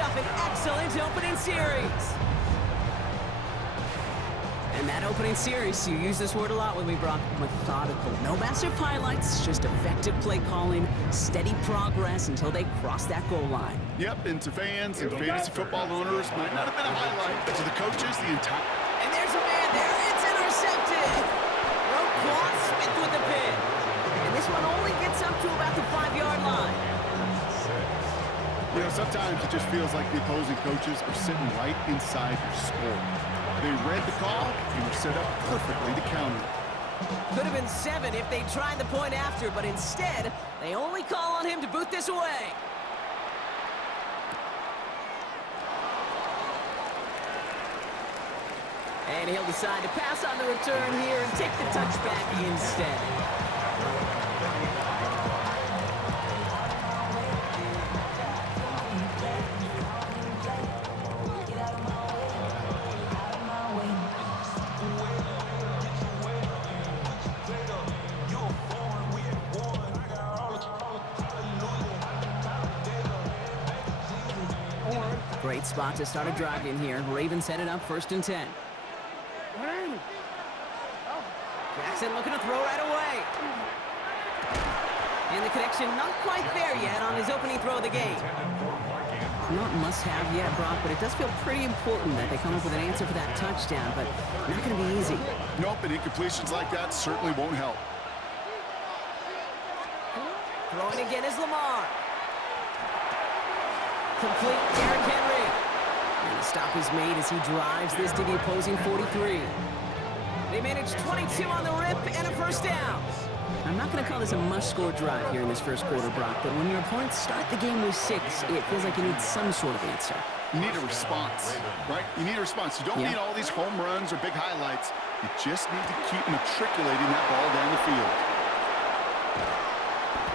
off an excellent opening series. And that opening series, you use this word a lot with me, Brock, methodical. No massive highlights, just effective play calling, steady progress until they cross that goal line. Yep, and to fans and fantasy football owners, might not have been a highlight, but to the coaches, the entire... And there's a man there, it's intercepted! Roquan Smith with the pin. And this one only gets up to about the 5-yard line. You know, sometimes it just feels like the opposing coaches are sitting right inside your score. They read the call and were set up perfectly to counter it. Could have been 7 if they tried the point after, but instead, they only call on him to boot this away. And he'll decide to pass on the return here and take the touchback instead. Great spot to start a drive in here. Ravens headed up 1st and 10. Jackson looking to throw right away. And the connection not quite there yet on his opening throw of the game. Not must-have yet, Brock, but it does feel pretty important that they come up with an answer for that touchdown, but not going to be easy. Nope, and incompletions like that certainly won't help. Throwing again is Lamar. Complete Derrick Henry. And the stop is made as he drives this to the opposing 43. They manage 22 on the rip and a 1st down. I'm not going to call this a must-score drive here in this 1st quarter, Brock, but when your opponents start the game with 6, it feels like you need some sort of answer. You need a response, right? You need a response. You don't need all these home runs or big highlights. You just need to keep matriculating that ball down the field.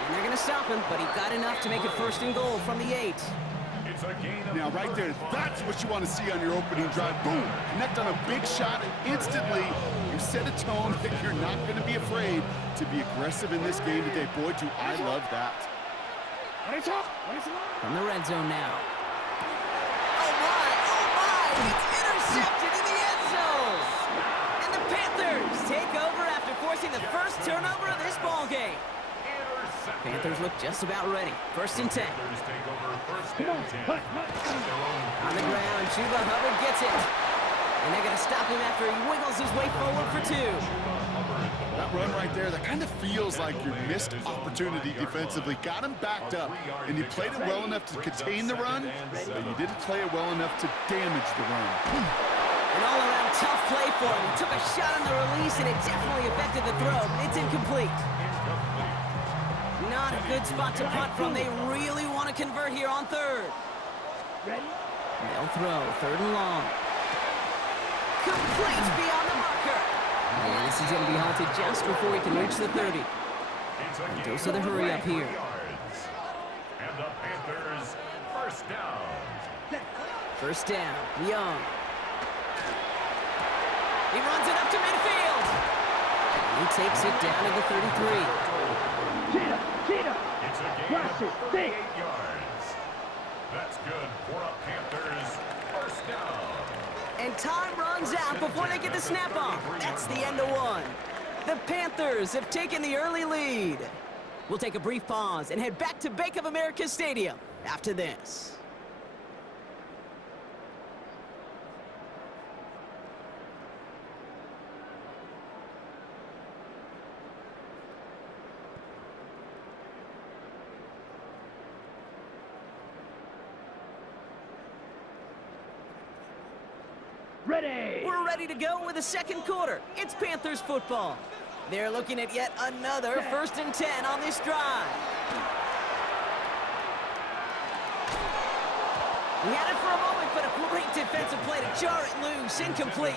And they're going to stop him, but he got enough to make it 1st and goal from the 8. Now, right there, that's what you want to see on your opening drive. Boom! Connect on a big shot, and instantly you set a tone that you're not going to be afraid to be aggressive in this game today. Boy, do I love that. From the red zone now. Oh, my! It's intercepted in the end zone! And the Panthers take over after forcing the 1st turnover of this ball game. Panthers look just about ready. 1st and 10. On the ground, Chuba Hubbard gets it. And they're going to stop him after he wiggles his way forward for 2. That run right there, that kind of feels like your missed opportunity defensively. Got him backed up, and you played it well enough to contain the run, but you didn't play it well enough to damage the run. An all-around tough play for him. He took a shot on the release, and it definitely affected the throw. It's incomplete. Not a good spot to punt from. They really want to convert here on 3rd. They'll throw 3rd and long. Complete beyond the marker. And this is going to be halted just before he can reach the 30. And goes to the hurry up here. And the Panthers, 1st down. 1st down, Young. He runs it up to midfield. And he takes it down to the 33. It's a gain of 38 yards. That's good for a Panthers 1st down. And time runs out before they get the snap off. That's the end of 1. The Panthers have taken the early lead. We'll take a brief pause and head back to Bank of America Stadium after this. We're ready to go with the 2nd quarter. It's Panthers football. They're looking at yet another 1st and 10 on this drive. We had it for a moment, but a great defensive play to jar it loose. Incomplete.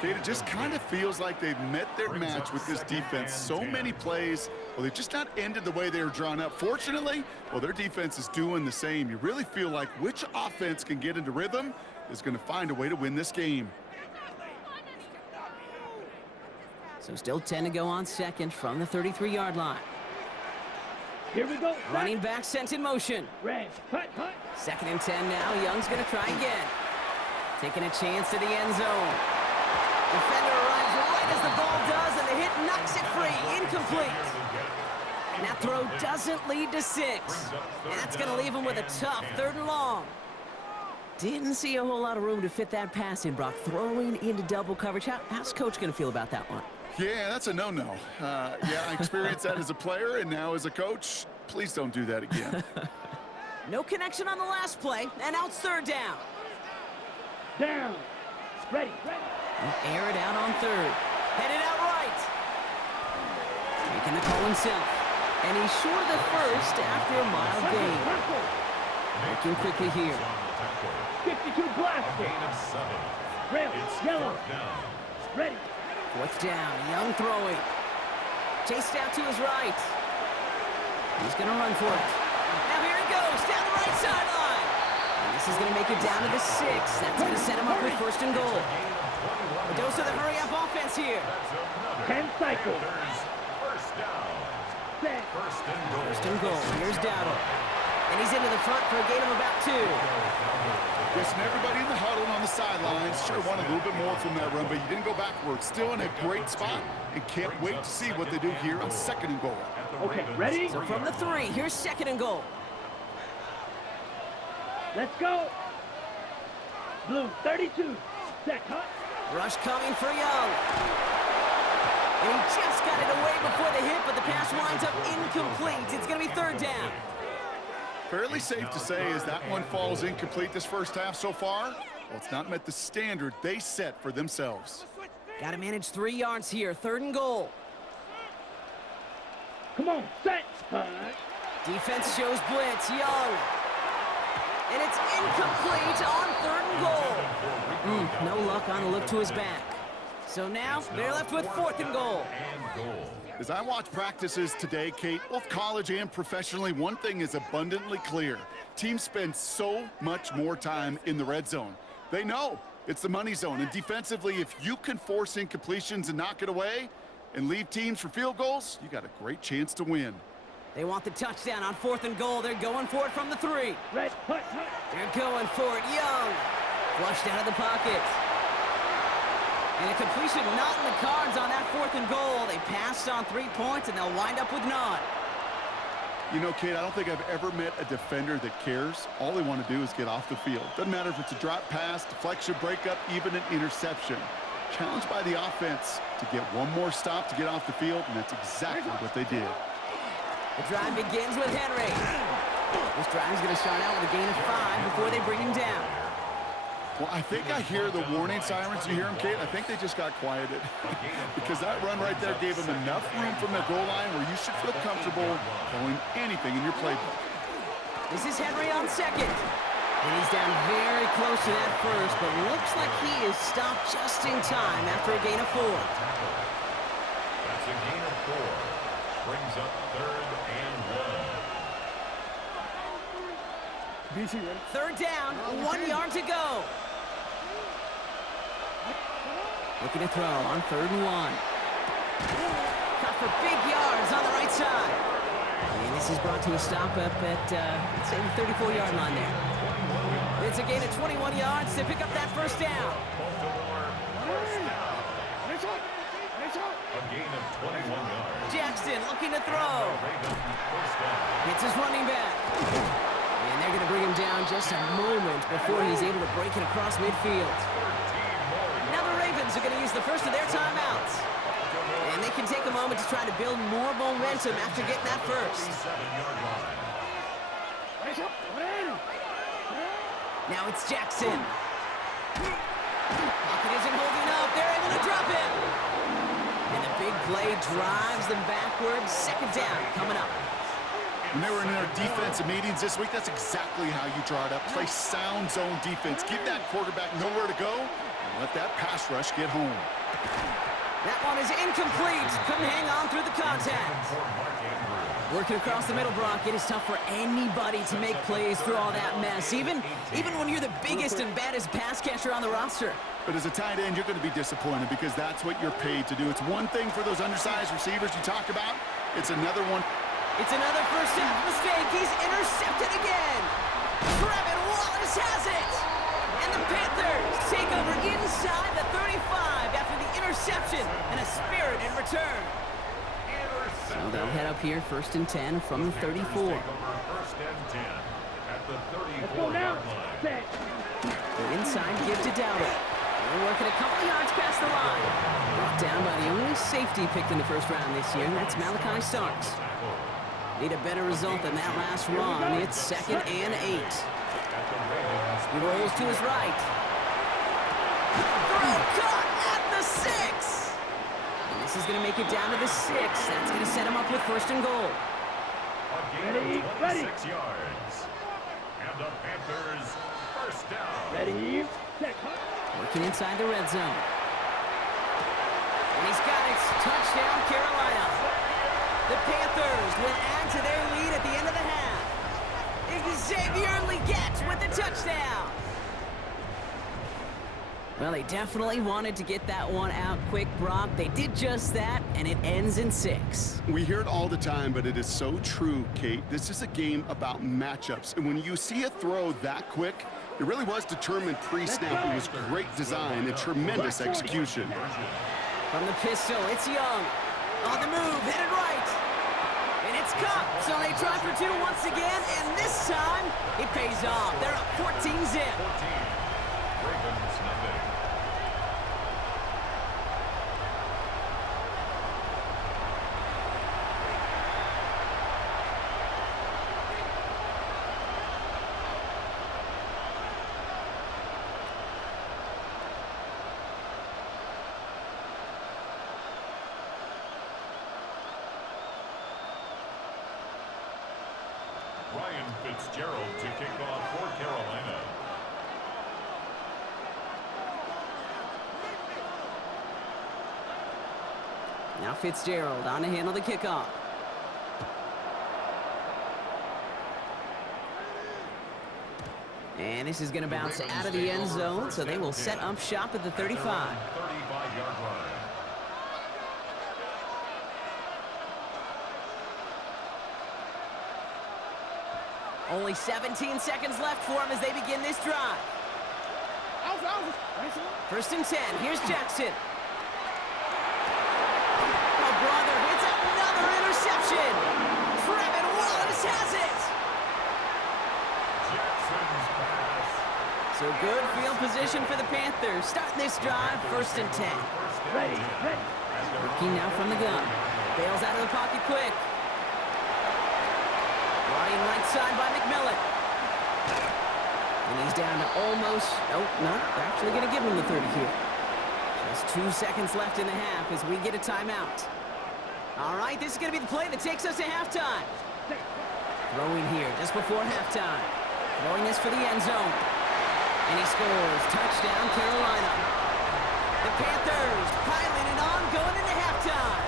Kate, it just kind of feels like they've met their match with this defense. So many plays, well, they've just not ended the way they were drawn up. Fortunately, well, their defense is doing the same. You really feel like which offense can get into rhythm is going to find a way to win this game. So still 10 to go on 2nd from the 33-yard line. Here we go. Running back sent in motion. Red. Hut, hut. 2nd and 10 now. Young's going to try again. Taking a chance to the end zone. Defender arrives right as the ball does, and the hit knocks it free. Incomplete. And that throw doesn't lead to 6. And that's going to leave him with a tough 3rd and long. Didn't see a whole lot of room to fit that pass in, Brock. Throwing into double coverage. How's Coach going to feel about that one? Yeah, that's a no-no. Yeah, I experienced that as a player, and now as a coach, please don't do that again. No connection on the last play, and now it's 3rd down. Down. Ready. Air it out on 3rd. Headed out right. Making the call himself. And he's short of the 1st after a mild gain. Working quickly here. 52 blaster. Rail. Yellow. Ready. 4th down. Young throwing. Chased out to his right. He's going to run for it. Now here he goes down the right sideline. And this is going to make it down to the 6. That's going to set him up with 1st and goal. A dose of the hurry-up offense here. 10 cycles. Set. 1st and goal. Here's Dowdle. And he's into the front for a gain of about 2. Guessing everybody in the huddle and on the sidelines sure want a little bit more from that run, but you didn't go backwards. Still in a great spot, and can't wait to see what they do here on 2nd and goal. Okay, ready? So from the 3, here's 2nd and goal. Let's go. Blue 32. Set. Hut. Rush coming for Young. And he just got it away before the hit, but the pass winds up incomplete. It's going to be 3rd down. Fairly safe to say as that one falls incomplete this first half so far, well, it's not met the standard they set for themselves. Got to manage 3 yards here. 3rd and goal. Come on. Set. Hut. Defense shows blitz. Young. And it's incomplete on 3rd and goal. No luck on the look to his back. So now they're left with 4th and goal. As I watch practices today, Kate, both college and professionally, one thing is abundantly clear. Teams spend so much more time in the red zone. They know it's the money zone, and defensively, if you can force incompletions and knock it away and leave teams for field goals, you got a great chance to win. They want the touchdown on 4th and goal. They're going for it from the 3. Red. Hut. Hut. They're going for it. Young. Flushed out of the pocket. And a completion not in the cards on that 4th and goal. They passed on 3 points, and they'll wind up with none. You know, Kate, I don't think I've ever met a defender that cares. All they want to do is get off the field. Doesn't matter if it's a drop pass, deflection, breakup, even an interception. Challenged by the offense to get one more stop to get off the field, and that's exactly what they did. The drive begins with Henry. This drive's going to start out with a gain of 5 before they bring him down. Well, I think I hear the warning sirens. You hear them, Kate? I think they just got quieted. Because that run right there gave them enough room from the goal line where you should feel comfortable throwing anything in your playbook. This is Henry on 2nd. And he's down very close to that 1st, but looks like he is stopped just in time after a gain of 4. That's a gain of 4. Brings up 3rd and 1. 3rd down, 1 yard to go. Looking to throw on 3rd and 1. Cut for big yards on the right side. And this is brought to a stop up at, let's say, the 34-yard line there. It's a gain of 21 yards to pick up that 1st down. A gain of 21 yards. Jackson looking to throw. It's his running back. And they're going to bring him down just a moment before he's able to break it across midfield. Now the Ravens are going to use the first of their timeouts. And they can take a moment to try to build more momentum after getting that first. Now it's Jackson. Pocket isn't holding up. They're able to drop him. And the big play drives them backwards. 2nd down coming up. When they were in their defensive meetings this week, that's exactly how you draw it up. Play sound zone defense. Give that quarterback nowhere to go and let that pass rush get home. That one is incomplete. Couldn't hang on through the contact. Working across the middle, Brock, it is tough for anybody to make plays through all that mess, even when you're the biggest and baddest pass catcher on the roster. But as a tight end, you're going to be disappointed because that's what you're paid to do. It's one thing for those undersized receivers you talk about. It's another one It's another first half mistake. He's intercepted again. Trevin Wallace has it. And the Panthers take over inside the 35 after the interception and a spirited return. So they'll head up here, 1st and 10 from the 34. First and 10 at the Let's go 34-yard now. line. Set. They're inside, give to Dowdle. They're working a couple of yards past the line. Brought down by the only safety picked in the first round this year, and that's Malachi Starks. Need a better result than that last run. It's 2nd and 8. He rolls to his right. Throw caught at the 6. And this is going to make it down to the 6. That's going to set him up with 1st and goal. A gain of 26 yards. And the Panthers first down. Ready, set, hut. Working inside the red zone. And he's got it. Touchdown, Carolina. The Panthers will add to their lead at the end of the half. Xavier Legette with the touchdown. Well, they definitely wanted to get that one out quick, Brock. They did just that, and it ends in 6. We hear it all the time, but it is so true, Kate. This is a game about matchups. And when you see a throw that quick, it really was determined pre-snap. It was great design and tremendous execution. From the pistol, it's Young. On the move, headed right. And it's Cup. So they try for 2 once again, and this time it pays off. They're up 14-zip. 14. Ravens nothing. Ryan Fitzgerald to kick off for Carolina. Now Fitzgerald on to handle the kickoff. And this is going to bounce out of the end zone, so they will set up shop at the 35. 35-yard line. Only 17 seconds left for him as they begin this drive. 1st and 10. Here's Jackson. Oh, brother, it's another interception. Trevin Wallace has it. Jackson's pass. So good field position for the Panthers. Starting this drive, 1st and 10. Ready, ready. Working now from the gun. Bails out of the pocket quick. Running right side by McMillan. And he's down to almost, oh, no, they're actually going to give him the 30 here. Just 2 seconds left in the half as we get a timeout. All right, this is going to be the play that takes us to halftime. Throwing here just before halftime. Throwing this for the end zone. And he scores. Touchdown, Carolina. The Panthers piling it on going into halftime.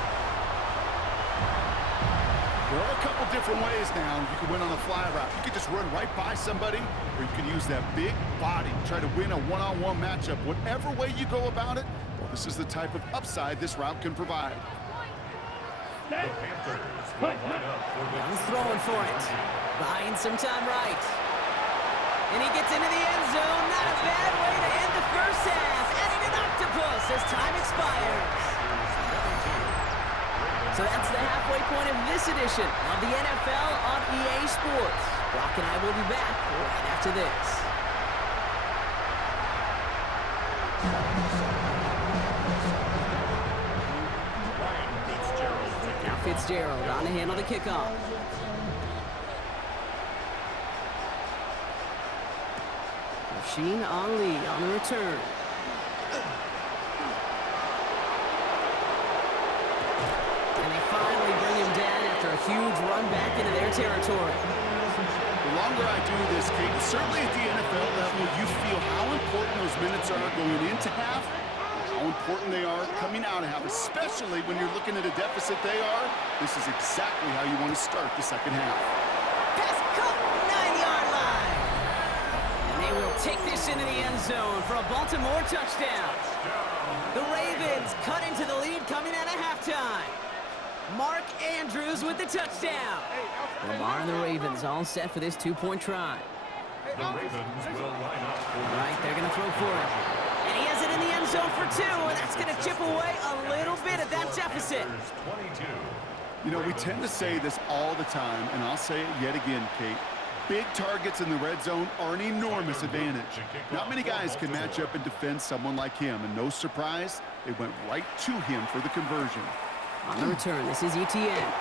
There are a couple different ways now. You can win on a fly route. You could just run right by somebody, or you can use that big body, try to win a one-on-one matchup. Whatever way you go about it, well, this is the type of upside this route can provide. The Panthers will line up for the Young's throwing for it. Buying some time right. And he gets into the end zone. Not a bad way to end the first half. Adding an octopus as time expires. So that's the halfway point of this edition of the NFL on EA Sports. Brock and I will be back right after this. Ryan Fitzgerald to kick Now Fitzgerald on to handle the kickoff. Rasheen Ali on the return. And they finally bring him down after a huge run back into their territory. The longer I do this, Kate, certainly at the NFL level, you feel how important those minutes are going into half, how important they are coming out of half, especially when you're looking at a deficit they are. This is exactly how you want to start the second half. Pass caught, 9-yard line. And they will take this into the end zone for a Baltimore touchdown. The Ravens cut into the lead coming out of halftime. Mark Andrews with the touchdown. Lamar and the Ravens all set for this two-point try. The Ravens will line up for All right, they're going to throw for it. And he has it in the end zone for 2, and that's going to chip away a little bit at that deficit. 22. You know, we tend to say this all the time, and I'll say it yet again, Kate. Big targets in the red zone are an enormous advantage. Not many guys can match up and defend someone like him, and no surprise, they went right to him for the conversion. On the return, this is ETN.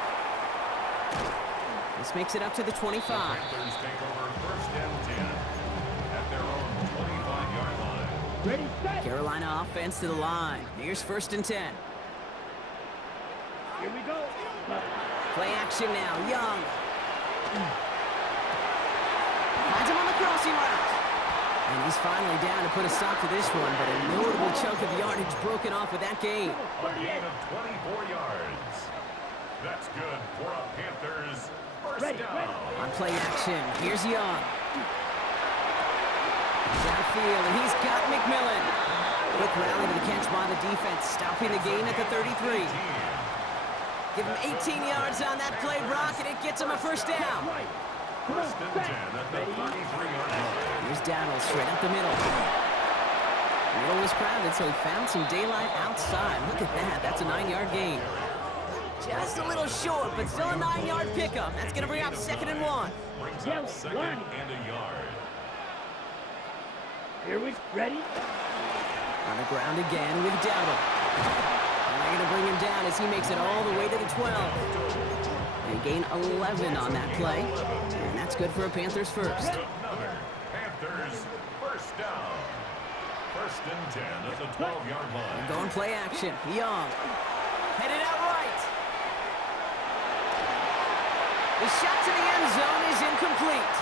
This makes it up to the 25. Panthers take over first and 10 at their own 25-yard line. Ready, set. Carolina offense to the line. Here's first and 10. Here we go. Play action now, Young. Finds him on the crossing route. And he's finally down to put a stop to this one, but a notable chunk of yardage broken off with that gain. A gain of 24 yards. That's good for a Panthers first down. On play action, here's Young. Downfield, and he's got McMillan. Quick rally to the catch by the defense, stopping the gain at the 33. Give him 18 yards on that play, Brock, and it gets him a first down. First and 10 at the 33-yard line. Here's Dowdle straight up the middle. The middle was crowded, so he found some daylight outside. Look at that. That's a 9-yard gain. Just a little short, but still a 9-yard pickup. That's going to bring up 2nd and 1. Brings up 2nd and a yard. Here we ready. On the ground again with Dowdle. And they're going to bring him down as he makes it all the way to the 12. They gain 11 on that play. And that's good for a Panthers first. Another Panthers first down. First and 10 at the 12-yard line. Going play action. Young. Headed out right. The shot to the end zone is incomplete.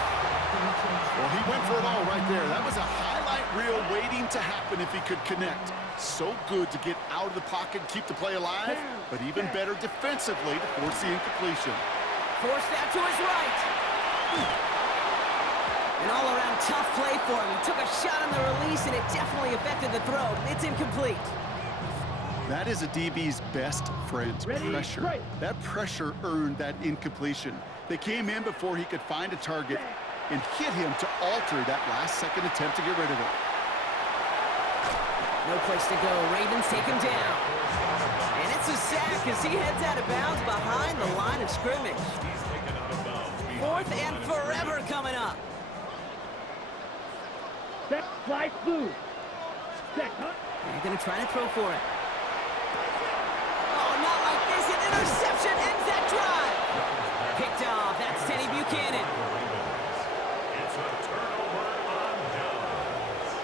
Well, he went for it all right there. That was a highlight reel waiting to happen if he could connect. So good to get out of the pocket and keep the play alive, but even better defensively to force the incompletion. Forced out to his right. An all-around tough play for him. He took a shot on the release, and it definitely affected the throw. It's incomplete. That is a DB's best friend, pressure. Right. That pressure earned that incompletion. They came in before he could find a target and hit him to alter that last-second attempt to get rid of it. No place to go. Ravens take him down. And it's a sack as he heads out of bounds behind the line of scrimmage. He's taken out of bounds. 4th and forever coming up. Set, fly, blue. Set, huh? They're going to try to throw for it. Oh, not like this. An interception ends that drive. Picked off. That's Teddy Buchanan. It's a turnover on downs.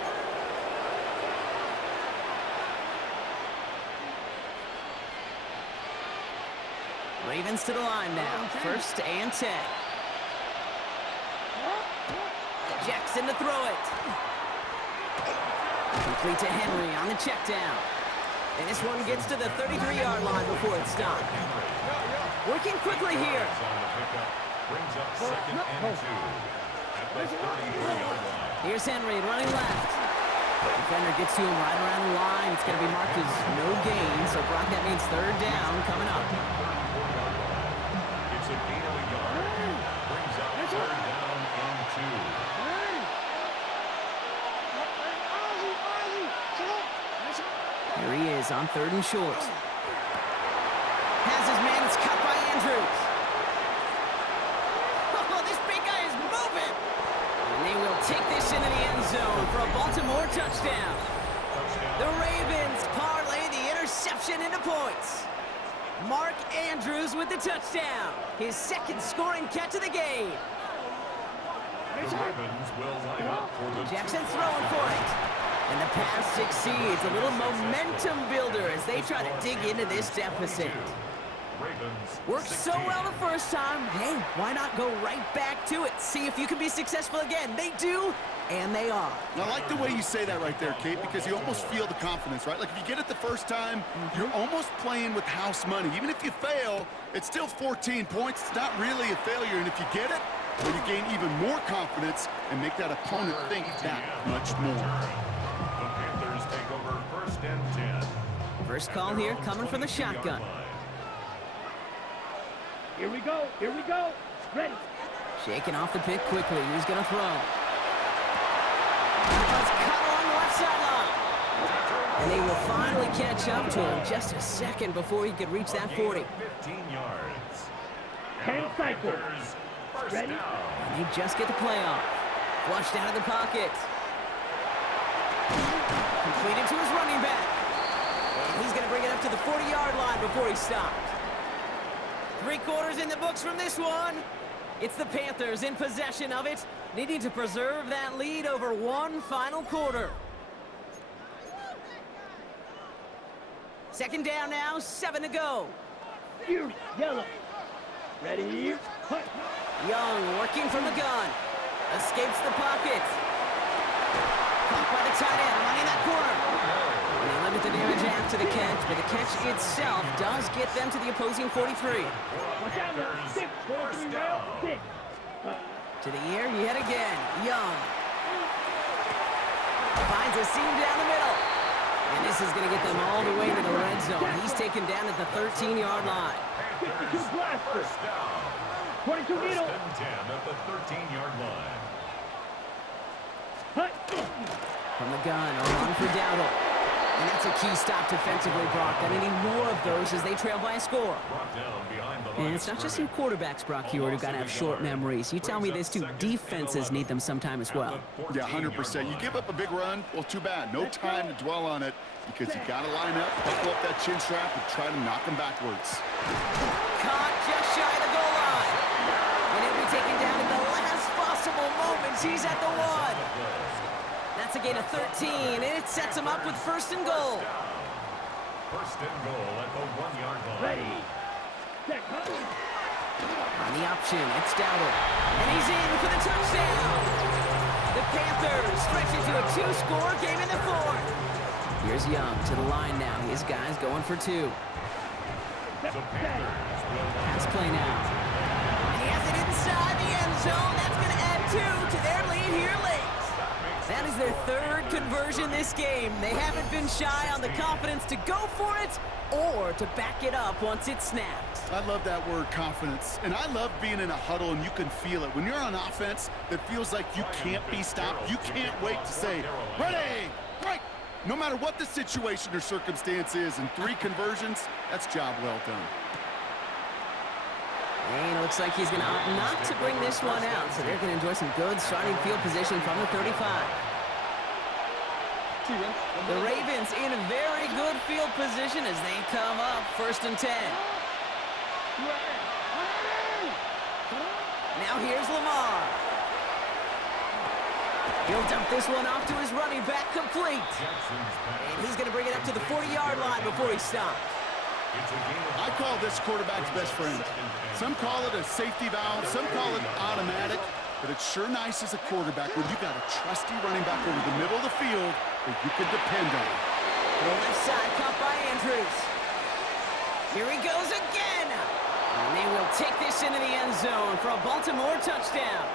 Ravens to the line now. First and 10. Jackson to throw it. Complete to Henry on the check down. And this one gets to the 33-yard line before it's stopped. Working quickly here. On the pickup. Brings up 2nd and 2 at the 33-yard line. Here's Henry running left. Defender gets to him right around the line. It's going to be marked as no gain. So, Brock, that means 3rd down coming up. 34-yard line. It's a gain of a yard. Brings up 3rd down and 2. Here he is on 3rd and short. Has his man. It's cut by Andrews. Oh, this big guy is moving. And they will take this into the end zone for a Baltimore touchdown. The Ravens parlay the interception into points. Mark Andrews with the touchdown. His 2nd scoring catch of the game. The Ravens will line up for the Jackson throwing for it. And the pass succeeds. A little momentum builder as they try to dig into this deficit. Ravens. Worked so 16. well the first time. Hey, why not go right back to it? See if you can be successful again. They do, and they are. And I like the way you say that right there, Kate, because you almost feel the confidence, right? Like if you get it the first time, you're almost playing with house money. Even if you fail, it's still 14 points. It's not really a failure. And if you get it, well, you gain even more confidence and make that opponent think that much more. The Panthers take over 1st and 10. First call here coming from the shotgun. Here we go. Here we go. Ready. Shaking off the pick quickly. He's going to throw. Let's cut along the left sideline. And they will finally catch up to him just a second before he could reach that 40. 15 yards. 10 cycles. First Ready? down. And they just get the play off. Flushed out of the pocket. Completed to his running back. And he's going to bring it up to the 40-yard line before he stopped. 3 quarters in the books from this one. It's the Panthers in possession of it, needing to preserve that lead over one final quarter. Second down now, 7 to go. Fury. Yellow. Ready. Cut. Young working from the gun. Escapes the pocket. Caught by the tight end, running that corner. And they limit the damage after the catch, but the catch itself does get them to the opposing 43. Watch out now. 6. 4-3 rail. 6. To the air yet again. Young. Finds a seam down the middle. And this is going to get them all the way to the red zone. He's taken down at the 13-yard line. 52 blaster. 22 needle. First and 10 at the 13-yard line. Hut. From the gun, a run for Dowdle. And that's a key stop defensively, Brock. They need more of those as they trail by a score. Brought down behind the line And of it's not just scrimmage. some quarterbacks, Brock, here who've got to have short memories. You tell me these two defenses need them sometime as well. Yeah, 100%. You give up a big run, well, too bad. No time to dwell on it because you got to line up, buckle up that chin strap, and try to knock them backwards. Caught just shy of the goal line. And he'll be taken down at the last possible moments. He's at the 1. That's a gain of 13, and it sets him up with first and goal. First and goal at the 1-yard line. Ready. Set. Hut. On the option, it's Dowdle. And he's in for the touchdown. The Panthers stretch it to a 2-score game in the 4th. Here's Young to the line now. His guy's going for 2. Set. Set. Pass play now. And he has it inside the end zone. That's going to add 2 to their lead here late. That is their 3rd conversion this game. They haven't been shy on the confidence to go for it or to back it up once it's snapped. I love that word, confidence. And I love being in a huddle and you can feel it. When you're on offense, it feels like you can't be stopped. You can't wait to say, ready, right. No matter what the situation or circumstance is, in 3 conversions, that's job well done. And it looks like he's going to opt not to bring this one out, so they're going to enjoy some good starting field position from the 35. The Ravens in a very good field position as they come up first and 10. Now here's Lamar. He'll dump this one off to his running back, complete. And he's going to bring it up to the 40-yard line before he stops. I call this quarterback's best friend. Some call it a safety valve, some call it automatic, but it's sure nice as a quarterback when you got a trusty running back over the middle of the field that you can depend on. To the left side, caught by Andrews. Here he goes again. And they will take this into the end zone for a Baltimore touchdown.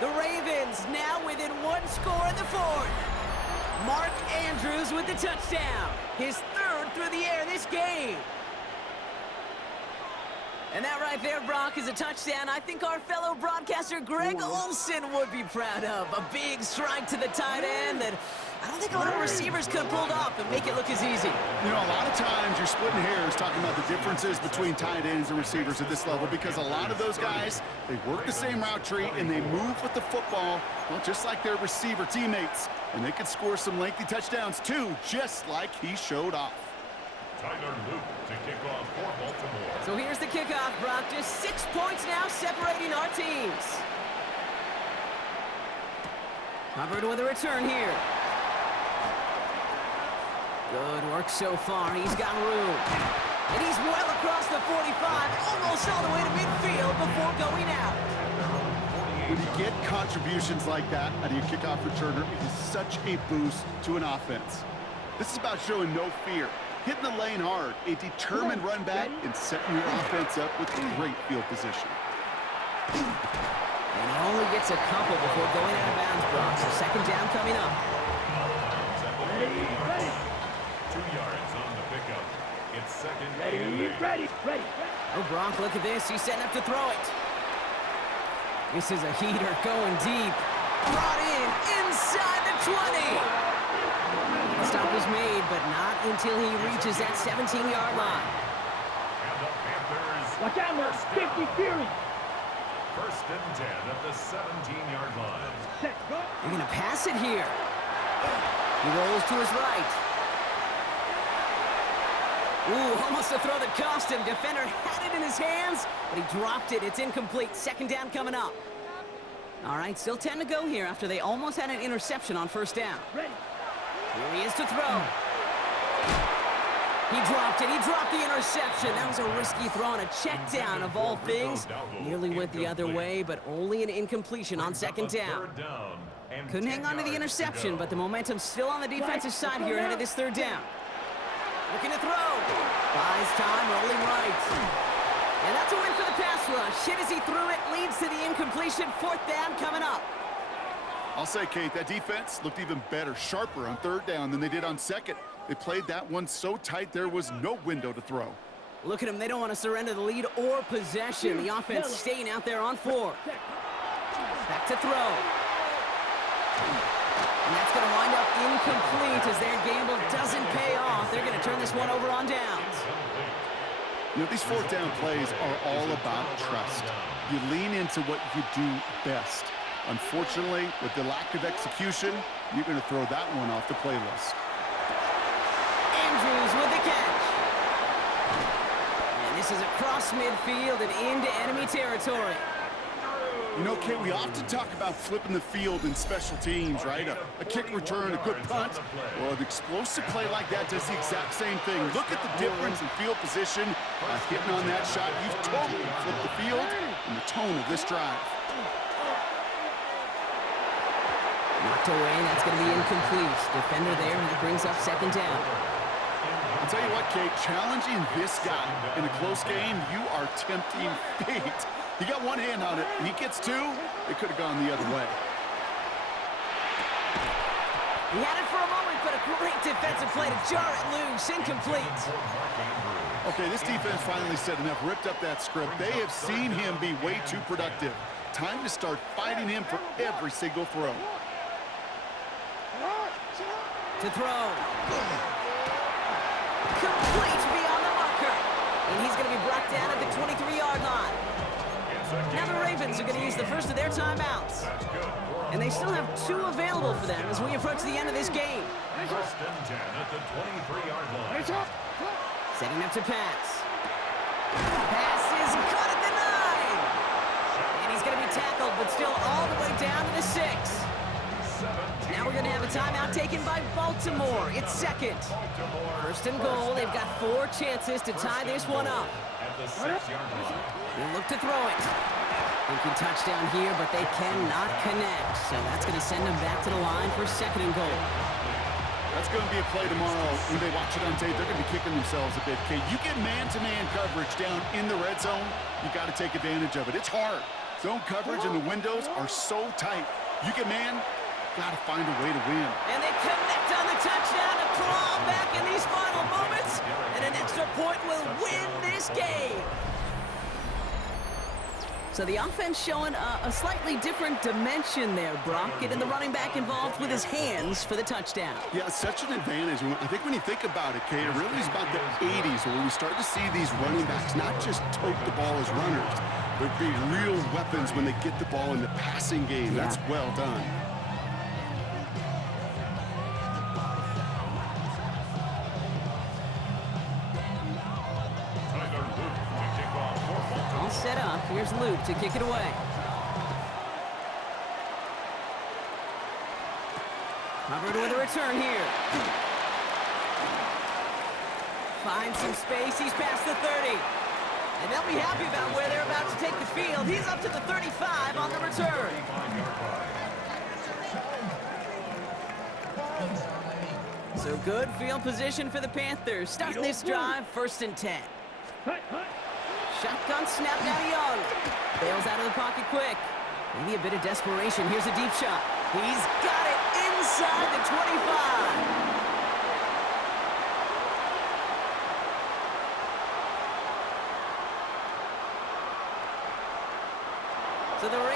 The Ravens now within 1 score in the 4th. Mark Andrews with the touchdown. His 3rd through the air this game. And that right there, Brock, is a touchdown I think our fellow broadcaster Greg Olsen would be proud of. A big strike to the tight end that I don't think a lot of receivers could have pulled off and make it look as easy. You know, a lot of times you're splitting hairs talking about the differences between tight ends and receivers at this level because a lot of those guys, they work the same route tree and they move with the football, well, just like their receiver teammates. And they could score some lengthy touchdowns too, just like he showed off. Tyler Luke to kick off for Baltimore. So here's the kickoff, Brock. Just 6 points now separating our teams. Hubbard with a return here. Good work so far. He's got room. And he's well across the 45, almost all the way to midfield before going out. When you get contributions like that out of your kickoff returner, it is such a boost to an offense. This is about showing no fear, hitting the lane hard, a determined run back, and setting your offense up with great field position. And he only gets a couple before going out of bounds, Brock. So second down coming up. Ready. 2 yards on the pickup. It's second and Ready. 8. Ready. Ready. Oh, Brock, look at this. He's setting up to throw it. This is a heater going deep. Brought in inside the 20. The stop was made, but not until he reaches that 17-yard line. And the Panthers. Watch out now. 50 Fury. First and 10 at the 17-yard line. Set. Go. They're going to pass it here. He rolls to his right. Ooh, almost a throw that cost him. Defender had it in his hands, but he dropped it. It's incomplete. Second down coming up. All right, still 10 to go here after they almost had an interception on first down. Ready. Here he is to throw. He dropped it. He dropped the interception. That was a risky throw on a check down of all things. Nearly went the other way, but only an incompletion on second down. Couldn't hang on to the interception, but the momentum's still on the defensive side here ahead of this third down. Looking to throw. Buys time, rolling right. And that's a win for the pass rush. Hit as he threw it, leads to the incompletion. Fourth down coming up. I'll say, Kate, that defense looked even better, sharper on third down than they did on second. They played that one so tight there was no window to throw. Look at them. They don't want to surrender the lead or possession. The offense staying out there on four. Back to throw. And that's going to wind up incomplete as their gamble doesn't pay off. They're going to turn this one over on downs. You know, these fourth down plays are all about trust. You lean into what you do best. Unfortunately, with the lack of execution, you're going to throw that one off the playlist. Andrews with the catch. And this is across midfield and into enemy territory. You know, Kate, we often talk about flipping the field in special teams, right? A kick return, a good punt. Well, an explosive play like that does the exact same thing. Look at the difference in field position. Hitting on that shot, you've totally flipped the field and the tone of this drive. Knocked away, that's going to be incomplete. Defender there, and that brings up second down. I'll tell you what, Kate, challenging this guy in a close game, you are tempting fate. He got one hand on it. He gets two. It could have gone the other way. He had it for a moment, but a great defensive play to jar it loose. Incomplete. Okay, this defense finally said enough, ripped up that script. They have seen him be way too productive. Time to start fighting him for every single throw. To throw. Complete beyond the marker. And he's going to be brought down at the 23-yard line. Now the Ravens are going to use the first of their timeouts. And they still have two available for them as we approach the end of this game. First and 10 at the 23-yard line. Setting up to pass. Pass is caught at the 9. And he's going to be tackled, but still all the way down to the 6. Now we're going to have a timeout taken by Baltimore. It's second. First and goal. They've got 4 chances to tie this one up. At the 6-yard line. They'll look to throw it. Thinking touchdown here, but they cannot connect. So that's going to send them back to the line for second and goal. That's going to be a play tomorrow. When they watch it on tape, they're going to be kicking themselves a bit. Okay, you get man-to-man coverage down in the red zone, you got to take advantage of it. It's hard. Zone coverage and the windows are so tight. You get man, got to find a way to win. And they connect on the touchdown to claw back in these final moments. And an extra point will win this game. So the offense showing a slightly different dimension there, Brock. Getting the running back involved with his hands for the touchdoal. Yeah, it's such an advantage. I think when you think about it, Kate, it really is about the 80s where we start to see these running backs not just tote the ball as runners, but be real weapons when they get the ball in the passing game. Yeah. That's well done. Set up. Here's Luke to kick it away. Hubbard with a return here. Finds some space. He's past the 30. And they'll be happy about where they're about to take the field. He's up to the 35 on the return. So good field position for the Panthers. Starting this drive, first and 10. Shotgun snap now to Young. Bails out of the pocket quick. Maybe a bit of desperation. Here's a deep shot. He's got it inside the 25. So the